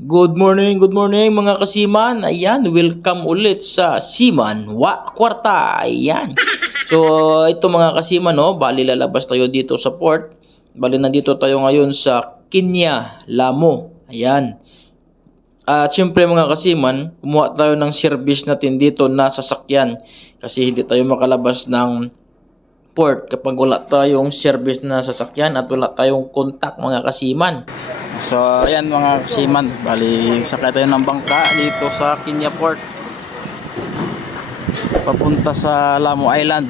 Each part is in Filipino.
Good morning mga kasiman. Ayan, welcome ulit sa Siman Wa Kwarta. Ayan. So, ito mga kasiman, no, bali lalabas tayo dito sa port. Bali nandito tayo ngayon sa Kinya, Lamo. Ayan. At syempre mga kasiman, kumuha tayo ng service natin dito na sasakyan kasi hindi tayo makalabas ng port kapag wala tayong service na sasakyan at wala tayong contact mga kasiman. So ayan mga kasiman, bali sakay tayo ng bangka dito sa Kinya Port papunta sa Lamo Island.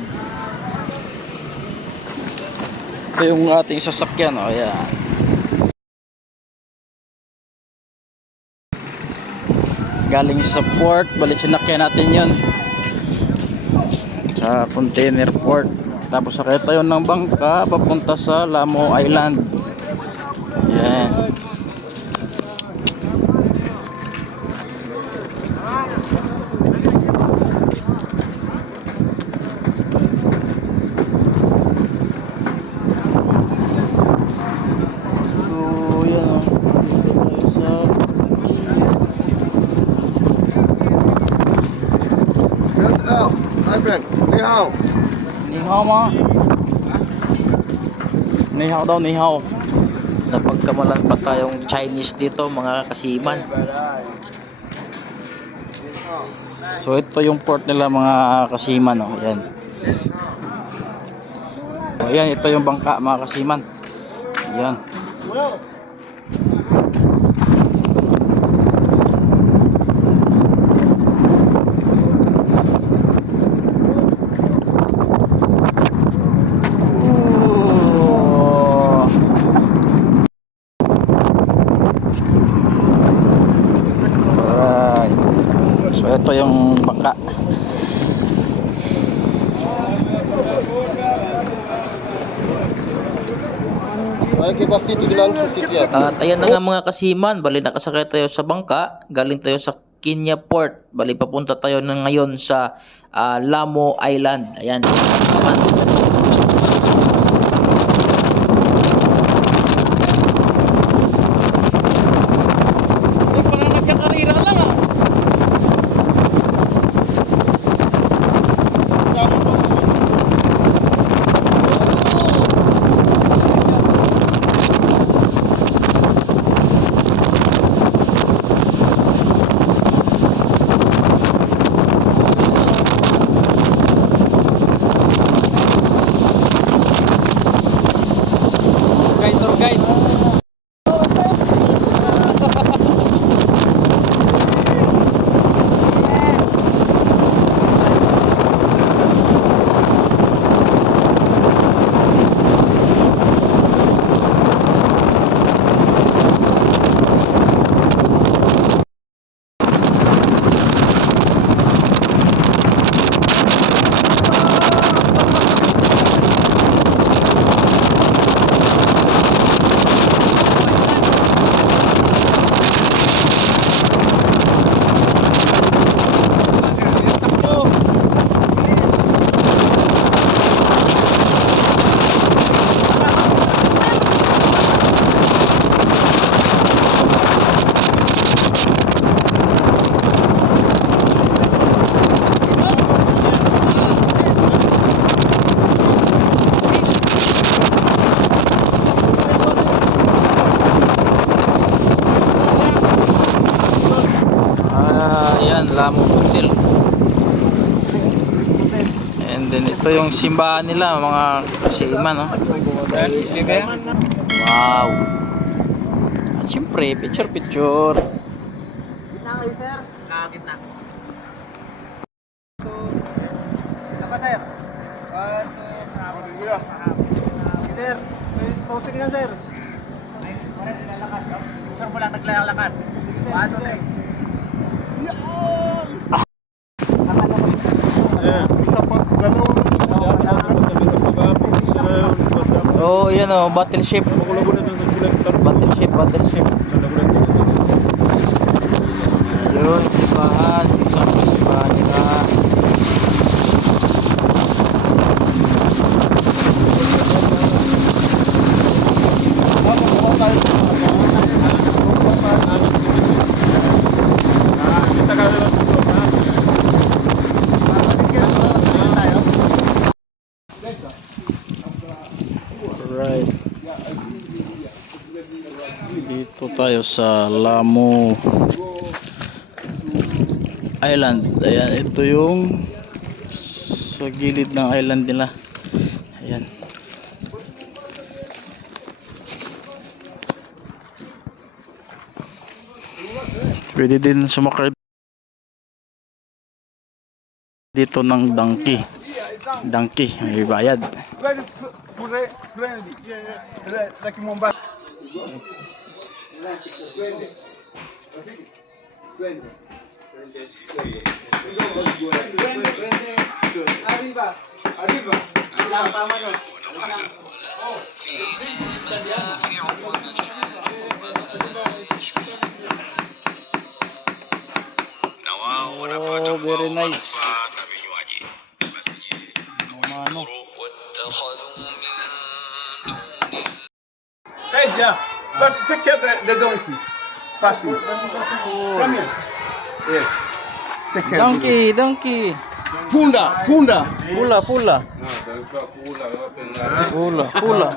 Ito yung ating sasakyan, oh, ayan. Galing sa port, bali sinakyan natin yun sa container port, tapos sakay tayo ng bangka papunta sa Lamo Island. Ayan. Hi friend, ni hao. Ni hao mo. Ni hao daw, ni hao. Napagkamalan pa tayong Chinese dito mga kasiman. So ito yung port nila mga kasiman, oh. Ayan. Oh, ayan, ito yung bangka mga kasiman. Ayan. So ito yung bangka. At ayan na nga mga kasiman, bali nakasakay tayo sa bangka, galing tayo sa Kinya Port, bali papunta tayo na ngayon sa Lamo Island. Ayan. Lamo Hotel. And then ito yung simbahan nila mga kasiman, no? Wow. At syempre picture. Gitna kayo sir? Gitna. Gitna pa sir? 1, 2, 3. Sir, pausig lang sir. Sir mo lang naglalakad. 1, 2, 3. Oh, yan oh, battleship. Yun, simbahan. Isang simbahan nila. tayo sa Lamu Island. Ayan, ito yung sa gilid ng island nila. Ayan. Pwede din sumakay dito ng donkey. Donkey, may bayad. Arriba, arriba. Lang, tama yun. Oh, very nice. Mano. Hey, yeah, but take care the donkey. Passing. Come here. Yes. Take care. Donkey, donkey. Punda, punda. Pula, pula. Pula, pula.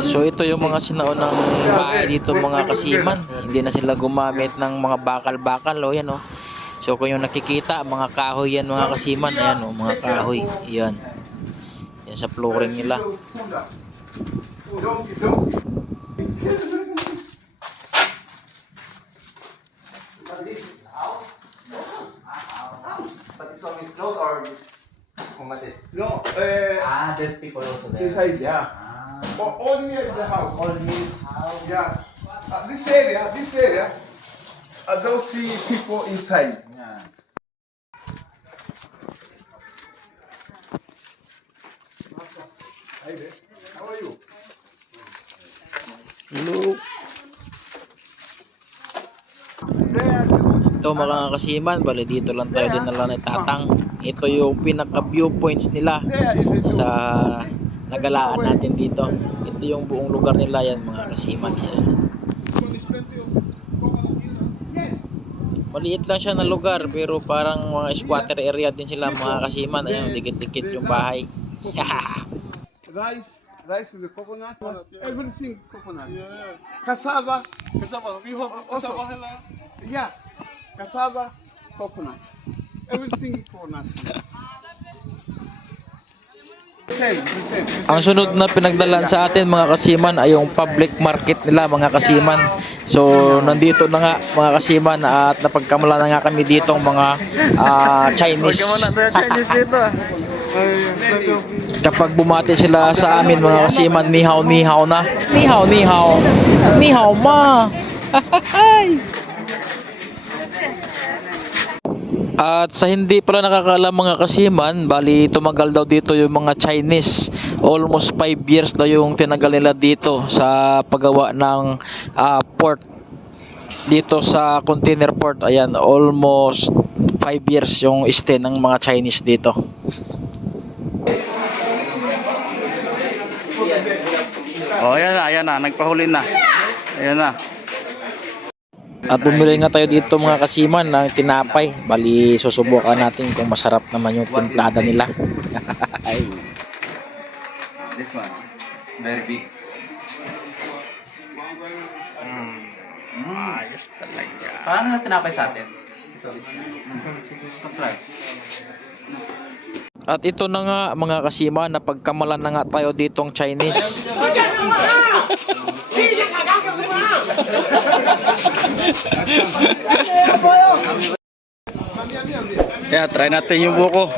So ito yung mga sinaunang bahay dito mga kasiman. Hindi na sila gumamit ng mga bakal-bakal o yan o. So kung yung nakikita, mga kahoy yan mga kasiman. Ayan o, mga kahoy. Yan. Yan sa flooring nila. Punda. Donkey, donkey. But this one is closed or just Kumatis? No, There's people also there. inside, yeah. All near the house. All his house. Yeah. This area, I don't see people inside. Yeah. Hi there. How are you? Hello. Ito mga kasiman, bali dito lang tayo din nila ni Tatang. Ito yung pinaka viewpoints nila There is a view. sa nagalaan natin dito. Ito yung buong lugar nila yan mga kasiman. Yan. Maliit lang siya na lugar pero parang mga squatter area din sila mga kasiman. Ayun, dikit-dikit yung bahay. Rice with the coconut. Everything coconut. Yeah. Cassava. Cassava. We have cassava. Yeah. Cassava, coconut. Everything coconut. Same. Ang sunod na pinagdalan sa atin mga kasiman ay yung public market nila mga kasiman. So nandito na nga mga kasiman at napagkamala na nga kami ditong mga Chinese. Chinese dito. Kapag bumati sila sa amin mga kasiman, ni hao na. Ni hao. Ni hao ma. At sa hindi pala nakakaalam mga kasiman, bali tumagal daw dito yung mga Chinese. Almost 5 years daw yung tinagal nila dito sa paggawa ng port dito sa container port. Ayan, almost 5 years yung stay ng mga Chinese dito. Oh, ayan na, nagpahuli na. Ayan na. At bumili nga tayo dito mga kasiman ng tinapay. Bali susubukan natin kung masarap naman yung timplada nila. Ay. This one. Very big. Ayos talaga. Paano na tinapay sa atin? Try. At ito na nga mga kasiman, napagkamalan na nga tayo ditong Chinese. Kaya try natin yung buko.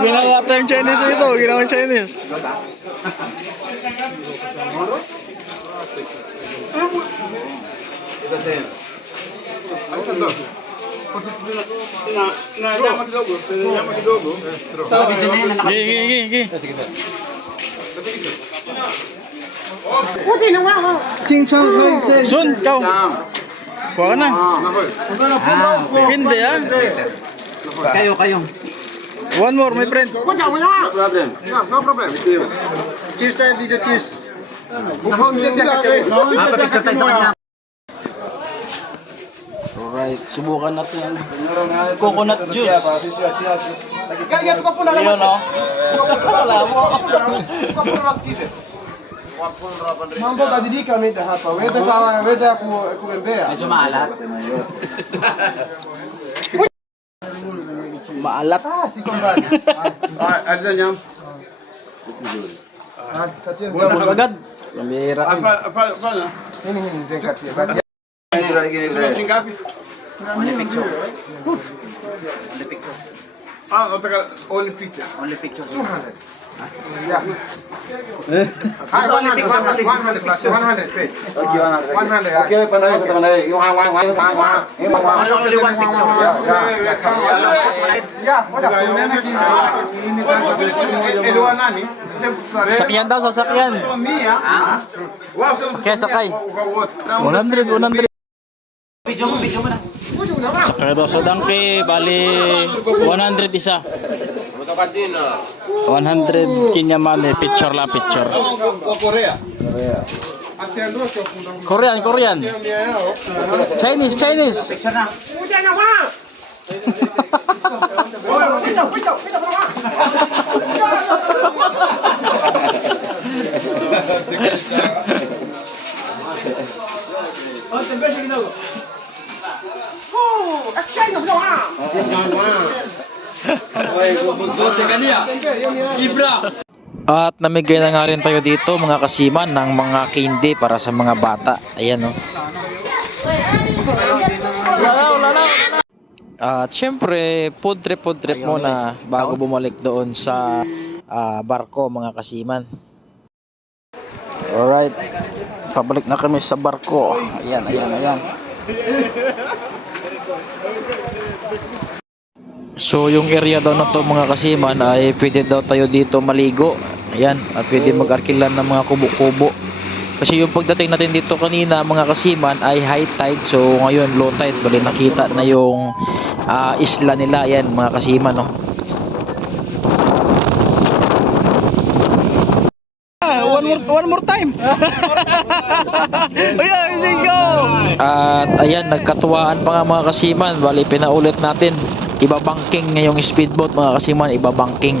Ginawa tayong Chinese ito. Ginawa Chinese. Gigi. Sun, kau. Kuha ka na. Hindi ah. Kayo. One more, my friend. No problem. Cheers tayo, video cheers. Papicture tayo sa kanya. Alright, subukan natin ang coconut juice. Ayun o. Wala mo. Mambo badilika mita hapa. Weda kuembea. Medyo maalat. Maalat. Siko mbali. Adila nyam. Ubus agad. Pambira. Afala. Hini zengatia. Badia. Ngapi? Only picture. Only picture. Nataka only picture. Only picture. 200. Yeah. 100 plus 100 page. 100. Okay, panay sa panay. Yung only one picture. Yeah, Sakyan daw, sasakyan. Sakay. 100. Video mo na. Sakay daw sa donkey, bali 100 isa. 100 Kinyamane, picture la picture. Korean. Chinese. Picture na. At namigay na nga rin tayo dito mga kasiman ng mga candy para sa mga bata. Ayan o. At syempre, food trip muna bago bumalik doon sa barko mga kasiman. Alright, pabalik na kami sa barko. Ayan. So yung area daw na to mga kasiman ay pwede daw tayo dito maligo. Ayan, at pwede mag-arkilan ng mga kubo-kubo. Kasi yung pagdating natin dito kanina mga kasiman ay high tide. So ngayon low tide. Bali nakita na yung isla nila. Ayan mga kasiman no. One more time. Ayan, go. At ayan, nagkatuwaan pa nga mga kasiman. Bali pinaulit natin. Ibabangking ngayong speedboat mga kasiman. Ibabangking.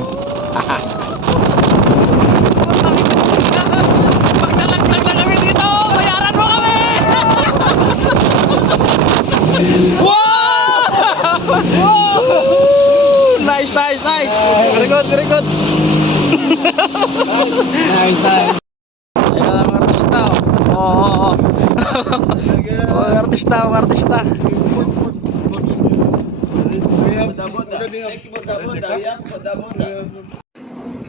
Magdalagdag na kami dito. Bayaran mo kami. Wow! Nice. Very good. Nice. Ayan ang artista. Oo. Artista.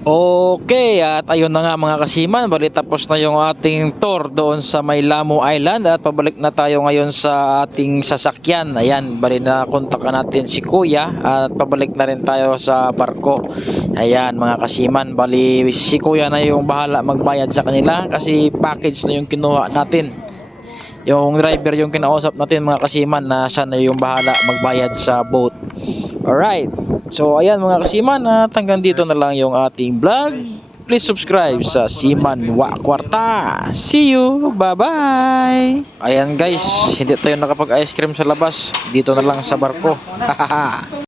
Okay, at ayun na nga mga kasiman, bali tapos na yung ating tour doon sa may Lamu Island at pabalik na tayo ngayon sa ating sasakyan. Ayan, bali na kontakan natin si Kuya at pabalik na rin tayo sa barko. Ayan mga kasiman, bali si Kuya na yung bahala magbayad sa kanila kasi package na yung kinuha natin. Yung driver yung kinausap natin mga kasiman na siya na yung bahala magbayad sa boat. Alright. So ayan mga kasiman, at hanggang dito na lang yung ating vlog. Please subscribe sa Seaman Wa Kwarta. See you. Bye-bye. Ayan guys, hindi tayo nakapag ice cream sa labas. Dito na lang sa barko.